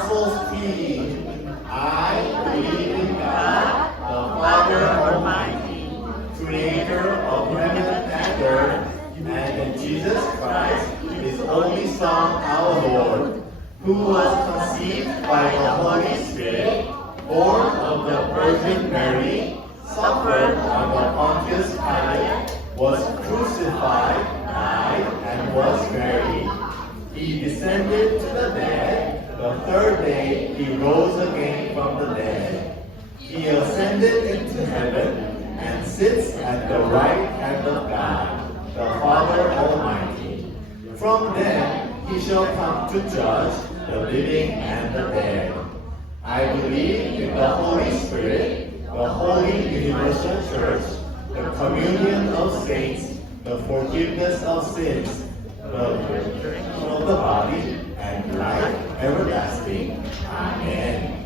Apostles' Creed. I believe in God, the Father Almighty, creator of heaven and earth, and in Jesus Christ, his only Son, our Lord, who was conceived by the Holy Spirit, born of the Virgin Mary, suffered under Pontius Pilate, was crucified, died, and was buried. He descended to the dead. The third day he rose again from the dead. He ascended into heaven and sits at the right hand of God, the Father Almighty. From there he shall come to judge the living and the dead. I believe in the Holy Spirit, the holy universal church, the communion of saints, the forgiveness of sins, the resurrection of the body, and life everlasting. Amen.